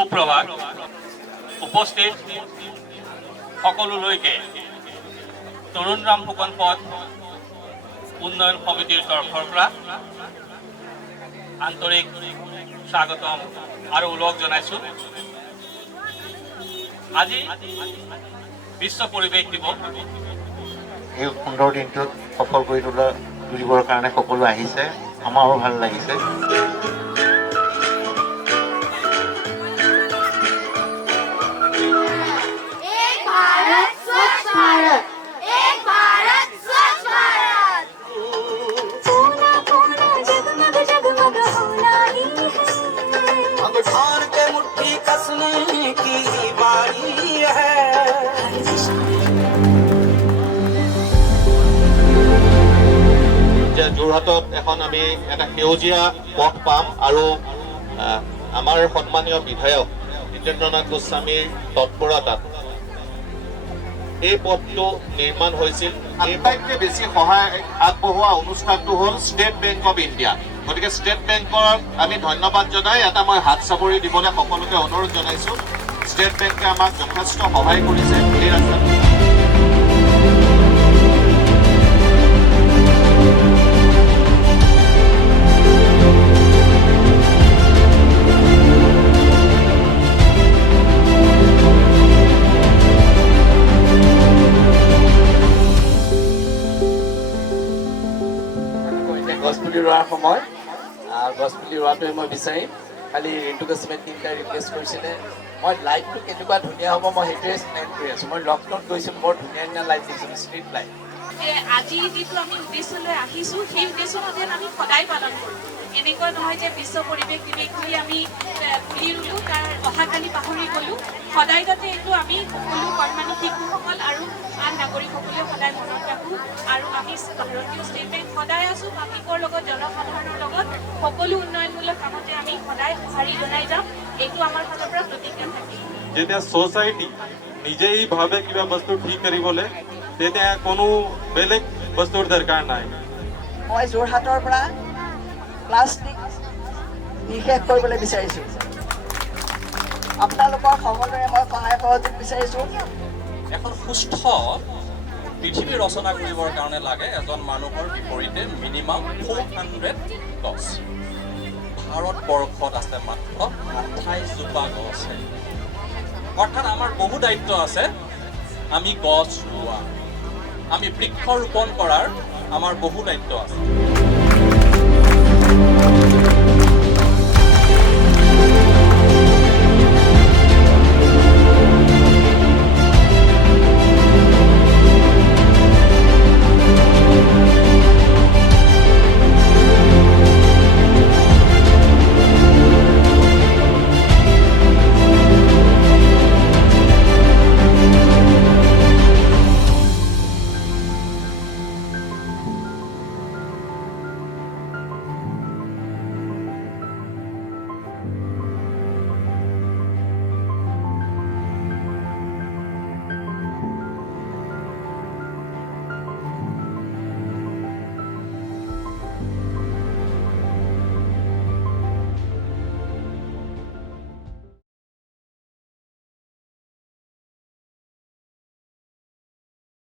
সুপ্ৰভাত উপস্থিত সকলোলৈকে তৰুণ ৰাম ফুকন পথ উন্নয়ন সমিতিৰ তৰফৰ পৰা আন্তৰিক স্বাগতম আৰু ওলগ জনাইছোঁ। আজি বিশ্ব পৰিৱেশ দিৱস। এই সুন্দৰ দিনটোত সফল কৰি তুলিবৰ কাৰণে সকলো আহিছে, আমাৰো ভাল লাগিছে। যোৰহাটত এখন আমি এটা সেউজীয়া পথ পাম আৰু আমাৰ সন্মানীয় বিধায়ক n.j.production গোস্বামীৰ তৎপৰতাত এই পথটো নিৰ্মাণ হৈছিল। আটাইতকৈ বেছি সহায় আগবঢ়োৱা অনুষ্ঠানটো হ'ল ষ্টেট বেংক অফ ইণ্ডিয়া। গতিকে ষ্টেট বেংকৰ আমি ধন্যবাদ জনাই এটা মই হাত চাপৰি দিবলৈ সকলোকে অনুৰোধ জনাইছোঁ। ষ্টেট বেংকে আমাক যথেষ্ট সহায় কৰিছে এই ৰাস্তাটো। গছপুলি ৰোৱাৰ সময় গছপুলি ৰোৱাটোৱে মই বিচাৰিম। খালি ঋতুকে তিনিটাই ৰিকুৱেষ্ট কৰিছিলে, মই লাইটটো কেনেকুৱা ধুনীয়া হ'ব মই সেইটোৱে প্লেন কৰি আছোঁ। মই লকডাউন গৈছিলোঁ, বৰ ধুনীয়া ধুনীয়া লাইট দেখিছিলোঁ, ষ্ট্ৰীট লাইট। আজি যিটো আমি উদ্দেশ্যলৈ আহিছোঁ সেই উদ্দেশ্যটো যেন আমি সদায় পালন কৰোঁ। এনেকুৱা নহয় যে বিশ্ব পৰিৱেশ দিৱস বুলি আমি পুলি ৰুলোঁ, তাৰ অহাকালি পাহৰি গ'লোঁ। সদায় যাতে এইটো আমি সকলো কৰ্মানী শিশুসকল আৰু আন নাগৰিকসকলেও সদায় মনত ৰাখোঁ। আৰু আমি ভাৰতীয় ষ্টেট বেংক সদায় আছোঁ পাব্লিকৰ লগত, জনসাধাৰণৰ লগত সকলো উন্নয়নমূলক কামতে আমি সদায় সঁহাৰি জনাই যাম। এইটো আমাৰ ফালৰ পৰা প্ৰতিজ্ঞা থাকিব। যেতিয়া ছ'চাইটি নিজেই ভাবে কিবা বস্তু ঠিক কৰিবলৈ, তেতিয়া কোনো বেলেগ বস্তুৰ দৰকাৰ নাই। মই যোৰহাটৰ পৰা প্লাষ্টিক নিষেধ কৰিবলৈ বিচাৰিছোঁ। আপোনালোকৰ সকলোৰে মই সহায় সহযোগ বিচাৰিছোঁ। এখন সুস্থ পৃথিৱী ৰচনা কৰিবৰ কাৰণে লাগে এজন মানুহৰ বিপৰীতে মিনিমাম 400 গছ। ভাৰতবৰ্ষত আছে মাত্ৰ 28 জোপা গছ। অৰ্থাৎ আমাৰ বহু দায়িত্ব আছে। আমি গছ ৰোৱা, আমি বৃক্ষ ৰোপণ কৰাৰ আমাৰ বহু দায়িত্ব আছে।